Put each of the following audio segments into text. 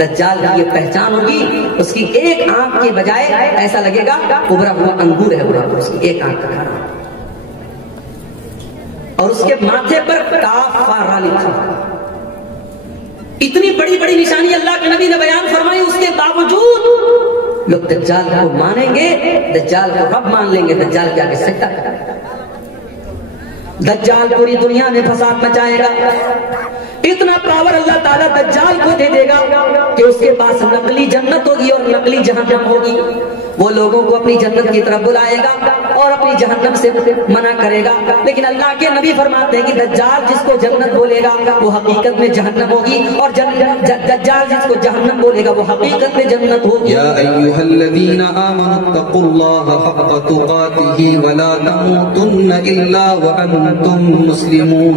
دجال کی یہ پہچان ہوگی، اس کی ایک آنکھ کے بجائے ایسا لگے گا ابھرا ہوا انگور ہے، اس کی ایک آنکھ کا، اور اس کے ماتھے پر کاف فا را لکھا۔ اتنی بڑی بڑی نشانی اللہ کے نبی نے بیان فرمائی، اس کے باوجود لوگ دجال کو مانیں گے، دجال کو رب مان لیں گے، دجال کے آگے سجدہ کریں گے۔ دجال پوری دنیا میں فساد مچائے گا، اتنا پاور اللہ تعالیٰ دجال کو دے دے گا کہ اس کے پاس نقلی جنت ہوگی اور نقلی جہنم ہوگی۔ وہ لوگوں کو اپنی جنت کی طرف بلائے گا اور اپنی جہنم سے منع کرے گا، لیکن اللہ کے نبی فرماتے ہیں کہ دجال جس کو جنت بولے گا وہ حقیقت میں جہنم ہوگی، اور دجال جس کو جہنم بولے گا وہ حقیقت میں جنت ہوگی۔ یا ایھا الذین آمنوا اتقوا اللہ حق تقاتہ ولا تموتن الا وانتم مسلمون۔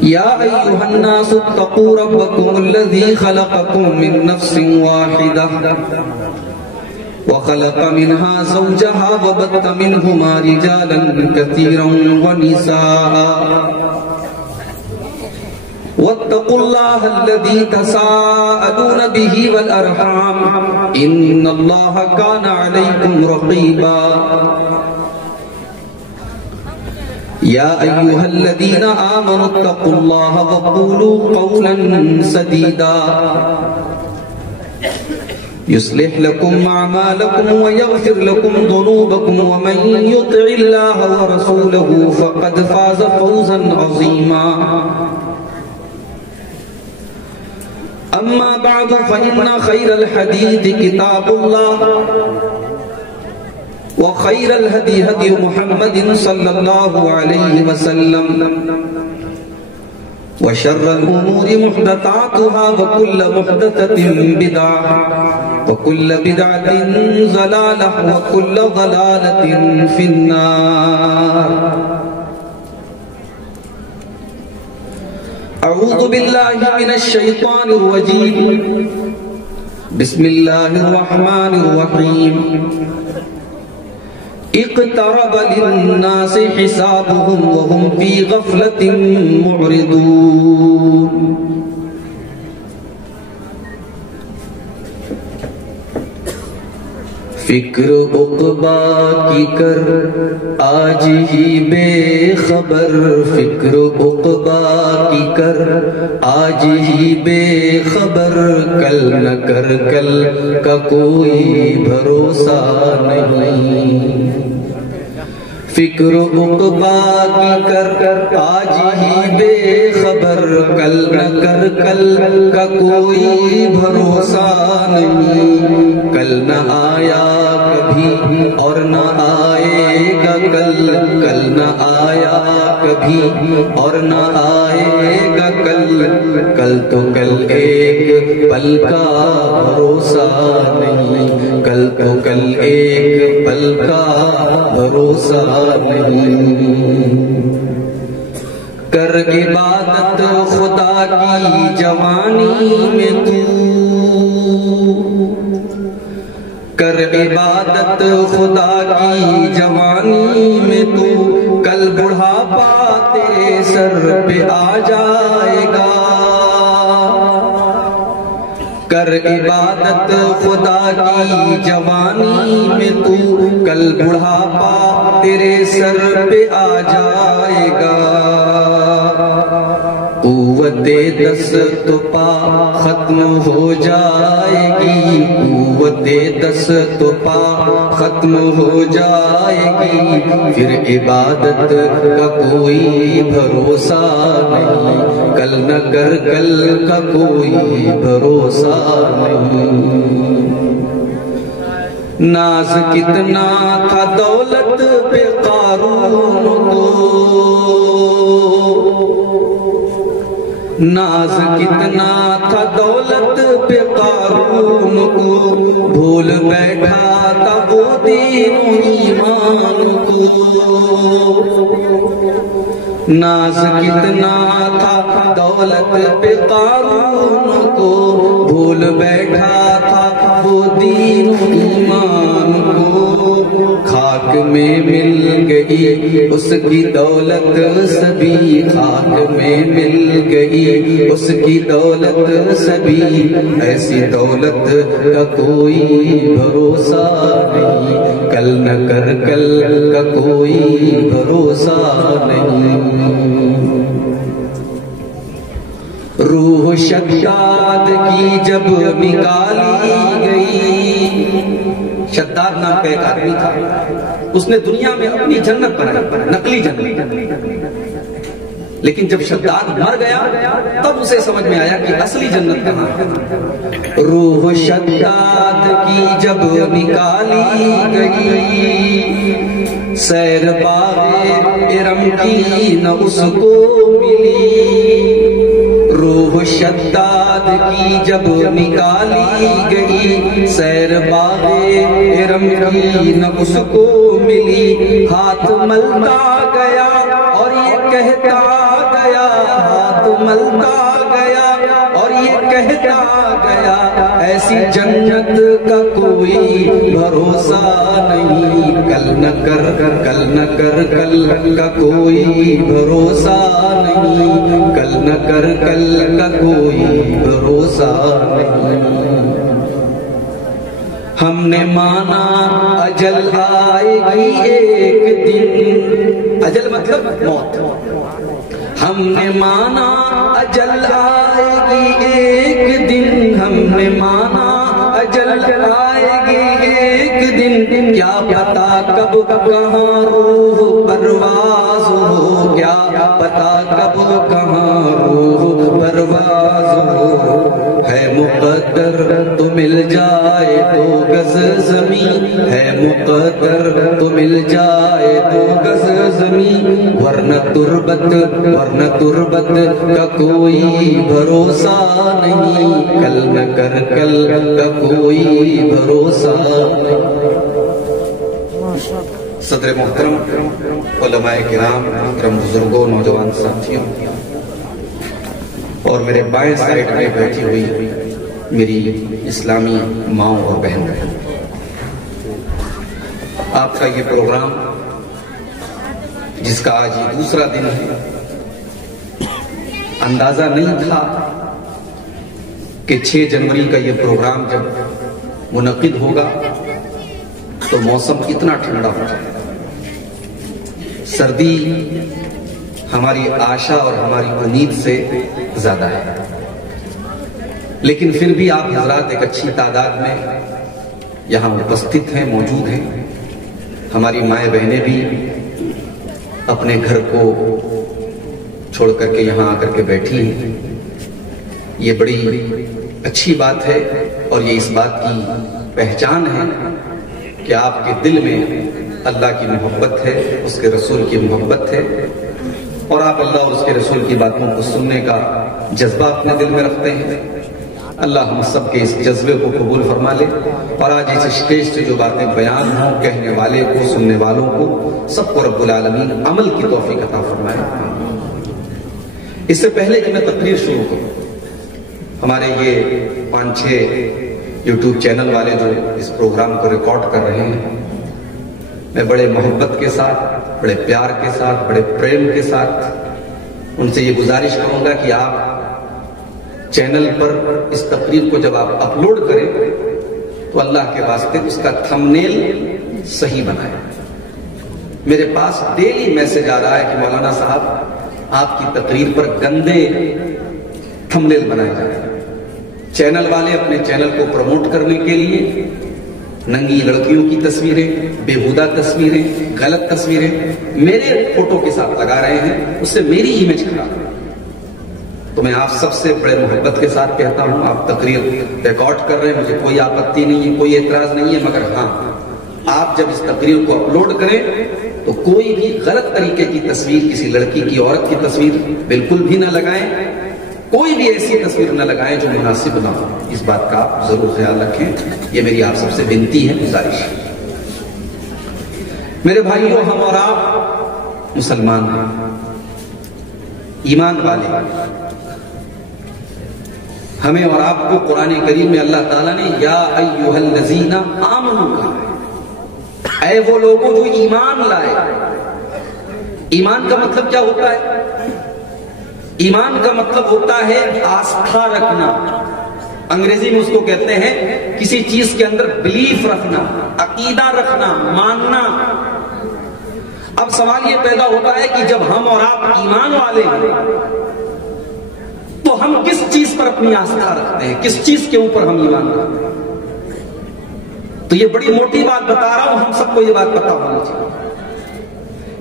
یا ایھا الناس اتقوا ربکم الذی خلقکم من نفس واحدہ وخلق منها زوجها وبث منهما رجالا كثيرا ونساء واتقوا الله الذي تساءلون به والأرحام إن الله كان عليكم رقيبا۔ يا أيها الذين آمنوا اتقوا الله وقولوا قولا سديدا يصلح لكم أعمالكم ويغفر لكم ذنوبكم ومن يطع الله ورسوله فقد فاز فوزا عظيما۔ أما بعد فإن خير الحديث كتاب الله وخير الهدي هدي محمد صلى الله عليه وسلم وشر الأمور محدثاتها وكل محدثة بدعة وكل بدعة ضلالة وكل ضلالة في النار۔ أعوذ بالله من الشيطان الرجيم، بسم الله الرحمن الرحيم۔ اقترب للناس حسابهم وهم في غفلة معرضون۔ فکر عقبا کی کر آج ہی بے خبر، فکر عقبا کی کر آج ہی بے خبر، کل نہ کر کل کا کوئی بھروسہ نہیں۔ فکر عقبا کی کر آج ہی بے خبر، کل نہ کر کل کا کوئی بھروسہ نہیں۔ کل نہ آیا کبھی اور نہ آئے گا کل، کل نہ آیا کبھی اور نہ آئے گا کل، کل تو کل ایک پل کا بھروسہ نہیں، کل تو کل ایک پل کا بھروسہ نہیں۔ کر عبادت خدا کی جوانی میں تو، کر عبادت خدا کی جوانی میں تو، کل بڑھاپا تیرے سر پہ آ جائے گا۔ کر عبادت خدا کی جوانی میں تو، کل بڑھاپا تیرے سر پہ آ جائے گا۔ قوت دست پا ختم ہو جائے گی، قوت دست پا ختم ہو جائے گی، پھر عبادت کا کوئی بھروسہ نہیں، کل نہ کر کل کا کوئی بھروسہ نہیں۔ ناز کتنا تھا دولت پہ قارون کو، ناز کتنا تھا دولت پہ قارون کو، بھول بیٹھا تھا وہ دین و ایمان کو۔ ناز کتنا تھا دولت پہ قارون کو، بھول بیٹھا تھا وہ دین و ایمان کو، خاک میں مل گئی اس کی دولت سبھی، خاک میں مل گئی اس کی دولت سبھی، ایسی دولت کا کوئی بھروسہ نہیں، کل نہ کر کل کا کوئی بھروسہ نہیں۔ روح شداد کی جب نکالی گئی، شداد نام کا ایک آدمی تھا، اس نے دنیا میں اپنی جنت بنائی، نقلی جنت، لیکن جب شداد مر گیا تب اسے سمجھ میں آیا کہ اصلی جنت کہاں ہے۔ روح شداد کی جب نکالی گئی، سیر باغ ارم کی نہ اس کو ملی، روح شداد کی جب نکالی گئی، سیر باغ ارم کی نہ اس کو ملی، ہاتھ ملتا گیا اور یہ کہتا گیا، ہاتھ ملتا گیا اور یہ کہتا گیا، ایسی جنت کا کوئی بھروسہ نہیں، کل نہ کر کل نہ کر کل کا کوئی بھروسہ نہیں، کل نہ کر کل کا کوئی بھروسہ نہیں۔ ہم نے مانا اجل آئے گی ایک دن، اجل مطلب موت، ہم نے مانا اجل آئے گی ایک دن، ہم نے مانا اجل آئے گی ایک دن، کیا پتا کب کہاں روح پرواز ہو، کیا پتا کب کہاں روح پرواز ہو، ہے مقدر تو مل جائے تو گز زمین، ہے مقدر تو مل جائے تو گز زمین، ورنہ تربت کا کوئی بھروسہ نہیں، کل نہ کر کل کا کوئی بھروسہ نہیں۔ صدر محترم، علماء کرام، محترم بزرگوں، نوجوان ساتھیوں، اور میرے بائیں سائڈ میں بیٹھی ہوئی میری اسلامی ماں اور بہن، آپ کا یہ پروگرام جس کا آج یہ دوسرا دن ہے، اندازہ نہیں تھا کہ 6 جنوری کا یہ پروگرام جب منعقد ہوگا تو موسم اتنا ٹھنڈا ہو جائے۔ سردی ہماری آشا اور ہماری امید سے زیادہ ہے، لیکن پھر بھی آپ حضرات ایک اچھی تعداد میں یہاں اپستھت ہیں، موجود ہیں۔ ہماری مائیں بہنیں بھی اپنے گھر کو چھوڑ کر کے یہاں آ کر کے بیٹھی ہیں، یہ بڑی اچھی بات ہے، اور یہ اس بات کی پہچان ہے کہ آپ کے دل میں اللہ کی محبت ہے، اس کے رسول کی محبت ہے، اور آپ اللہ اور اس کے رسول کی باتوں کو سننے کا جذبہ اپنے دل میں رکھتے ہیں۔ اللہ ہم سب کے اس جذبے کو قبول فرما لے، اور آج اس اسٹیج سے جو باتیں بیان ہوں، کہنے والے کو، سننے والوں کو، سب کو رب العالمین عمل کی توفیق عطا فرمائے۔ اس سے پہلے کہ میں تقریر شروع کروں، ہمارے یہ 5-6 یوٹیوب چینل والے جو اس پروگرام کو ریکارڈ کر رہے ہیں، میں بڑے محبت کے ساتھ، بڑے پیار کے ساتھ، بڑے پریم کے ساتھ ان سے یہ گزارش کروں گا کہ آپ چینل پر اس تقریر کو جب آپ اپلوڈ کریں تو اللہ کے واسطے اس کا تھمبنیل صحیح بنائیں۔ میرے پاس ڈیلی میسج آ رہا ہے کہ مولانا صاحب آپ کی تقریر پر گندے تھمبنیل بنائے جا رہے ہیں۔ چینل والے اپنے چینل کو پروموٹ کرنے کے لیے ننگی لڑکیوں کی تصویریں، بیہودہ تصویریں، غلط تصویریں میرے فوٹو کے ساتھ لگا رہے ہیں، اس سے میری امیج خراب ہے۔ تو میں آپ سب سے بڑے محبت کے ساتھ کہتا ہوں، آپ تقریر ریکارڈ کر رہے ہیں، مجھے کوئی آپتی نہیں ہے، کوئی اعتراض نہیں ہے، مگر ہاں آپ جب اس تقریر کو اپلوڈ کریں تو کوئی بھی غلط طریقے کی تصویر، کسی لڑکی کی، عورت کی تصویر بالکل بھی نہ لگائیں، کوئی بھی ایسی تصویر نہ لگائیں جو مناسب نہ ہو۔ اس بات کا آپ ضرور خیال رکھیں، یہ میری آپ سب سے ونتی ہے، گزارش ہے۔ میرے بھائیوں، ہم اور آپ مسلمان ہیں، ایمان والے، ہمیں اور آپ کو قرآن کریم میں اللہ تعالیٰ نے یا ایھا الذین آمنوا کہا، اے وہ لوگوں جو ایمان لائے۔ ایمان کا مطلب کیا ہوتا ہے؟ ایمان کا مطلب ہوتا ہے آستھا رکھنا، انگریزی میں اس کو کہتے ہیں کسی چیز کے اندر بلیف رکھنا، عقیدہ رکھنا، ماننا۔ اب سوال یہ پیدا ہوتا ہے کہ جب ہم اور آپ ایمان والے ہیں تو ہم کس چیز پر اپنی آستھا رکھتے ہیں، کس چیز کے اوپر ہم ایمان رکھتے ہیں؟ تو یہ بڑی موٹی بات بتا رہا ہوں، ہم سب کو یہ بات پتا ہونا چاہیے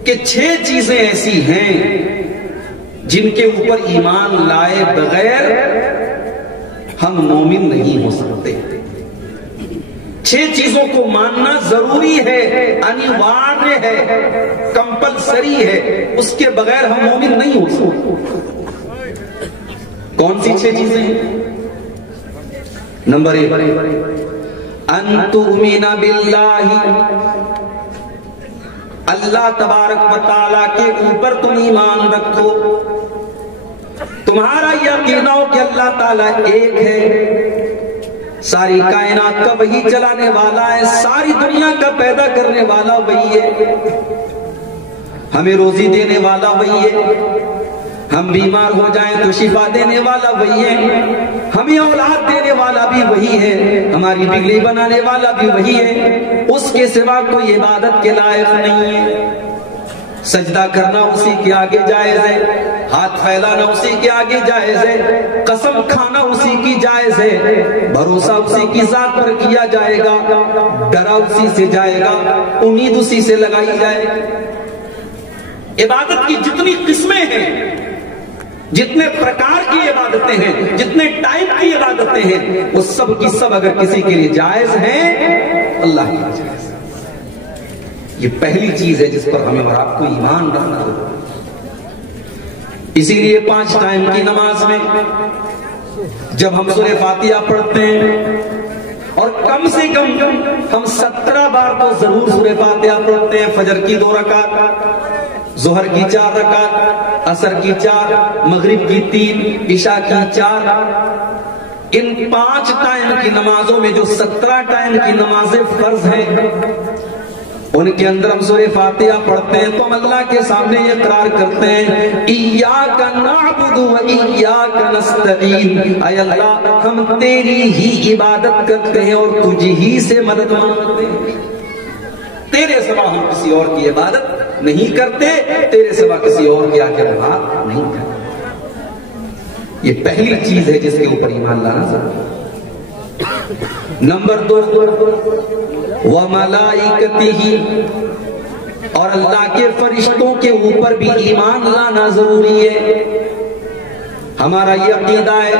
کہ 6 چیزیں ایسی ہیں جن کے اوپر ایمان لائے بغیر ہم مومن نہیں ہو سکتے۔ 6 چیزوں کو ماننا ضروری ہے، انیواریہ ہے، کمپلسری ہے، اس کے بغیر ہم مومن نہیں ہو سکتے۔ کون سی 6 چیزیں ہیں؟ نمبر 1، ان تؤمن باللہ، اللہ تبارک و تعالیٰ کے اوپر تم ایمان رکھو، تمہارا یہ عقیدہ ہو کہ اللہ تعالیٰ ایک ہے، ساری کائنات کا وہی چلانے والا ہے، ساری دنیا کا پیدا کرنے والا وہی ہے، ہمیں روزی دینے والا وہی ہے، ہم بیمار ہو جائیں تو شفا دینے والا وہی ہے، ہمیں اولاد دینے والا بھی وہی ہے، ہماری بگڑی بنانے والا بھی وہی ہے، اس کے سوا کوئی عبادت کے لائق نہیں ہے۔ سجدہ کرنا اسی کے آگے جائز ہے، ہاتھ پھیلانا اسی کے آگے جائز ہے، قسم کھانا اسی کی جائز ہے، بھروسہ اسی کی ذات پر کیا جائے گا، ڈرا اسی سے جائے گا، امید اسی سے لگائی جائے گی۔ عبادت کی جتنی قسمیں ہیں، جتنے پرکار کی عبادتیں ہیں، جتنے ٹائپ کی عبادتیں ہیں، وہ سب کی سب اگر کسی کے لیے جائز ہیں، اللہ کی جائز ہے۔ یہ پہلی چیز ہے جس پر ہمیں اور آپ کو ایمان رکھنا ہوگا۔ اسی لیے 5 ٹائم کی نماز میں جب ہم سورہ فاتحہ پڑھتے ہیں، اور کم سے کم ہم 17 بار تو ضرور سورہ فاتحہ پڑھتے ہیں، فجر کی 2 رکعت، ظہر کی 4 رکعت، عصر کی 4، مغرب کی 3، عشاء کی 4۔ ان 5 ٹائم کی نمازوں میں جو 17 ٹائم کی نمازیں فرض ہیں، ان کے اندر ہم سورہ فاتحہ پڑھتے ہیں تو ہم اللہ کے سامنے یہ اقرار کرتے ہیں، ایاک نعبد و ایاک نستعین، اے اللہ ہم تیری ہی عبادت کرتے ہیں اور تجھ ہی سے مدد مانگتے ہیں، تیرے سوا ہم کسی اور کی عبادت نہیں کرتے، تیرے سوا کسی اور کی آگے بات نہیں کرتے۔ یہ پہلی چیز ہے جس کے اوپر ایمان لانا ضروری ہے۔ نمبر 2، وَمَلَائِكَتِهِ، اور اللہ کے فرشتوں کے اوپر بھی ایمان لانا ضروری ہے۔ ہمارا یہ عقیدہ ہے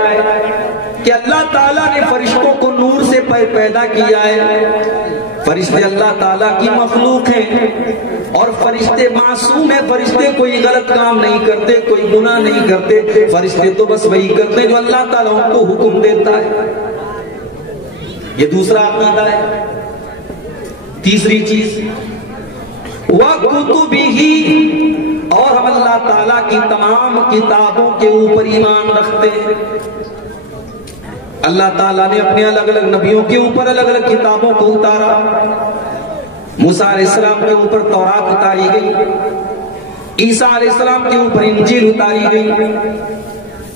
کہ اللہ تعالیٰ نے فرشتوں کو نور سے پیدا کیا ہے، فرشتے اللہ تعالیٰ کی مخلوق ہیں، اور فرشتے معصوم ہیں، فرشتے کوئی غلط کام نہیں کرتے، کوئی گناہ نہیں کرتے، فرشتے تو بس وہی کرتے ہیں جو اللہ تعالیٰ ان کو حکم دیتا ہے۔ یہ دوسرا عقیدہ ہے۔ تیسری چیز، وَكُتُبِهِ، اور ہم اللہ تعالیٰ کی تمام کتابوں کے اوپر ایمان رکھتے ہیں۔ اللہ تعالیٰ نے اپنے الگ الگ نبیوں کے اوپر الگ الگ کتابوں کو اتارا۔ موسیٰ علیہ السلام کے اوپر تورات اتاری گئی، عیسیٰ علیہ السلام کے اوپر انجیل اتاری گئی،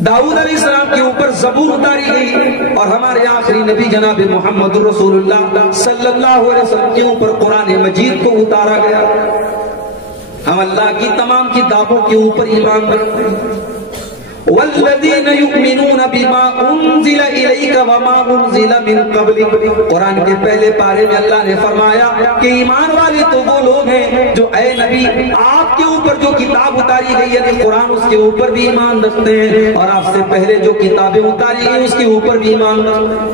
داؤد علیہ السلام کے اوپر زبور اتاری گئی، اور ہمارے آخری نبی جناب محمد رسول اللہ صلی اللہ علیہ وسلم کے اوپر قرآن مجید کو اتارا گیا۔ ہم اللہ کی تمام کتابوں کے اوپر ایمان رکھتے ہیں۔ والذین یؤمنون بما انزل الیک وما انزل من قبلک، قرآن کے پہلے پارے میں اللہ نے فرمایا کہ ایمان والے تو وہ لوگ ہیں جو اے نبی آپ کے اوپر جو کتاب اتاری گئی یعنی قرآن، اس کے اوپر بھی ایمان رکھتے ہیں، اور آپ سے پہلے جو کتابیں اتاری گئی اس کے اوپر بھی ایمان رکھتے ہیں۔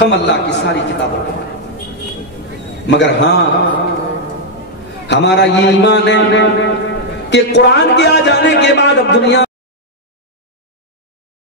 ہم اللہ کی ساری کتابوں پر، مگر ہاں ہمارا یہ ایمان ہے کہ قرآن کے آ جانے کے بعد اب دنیا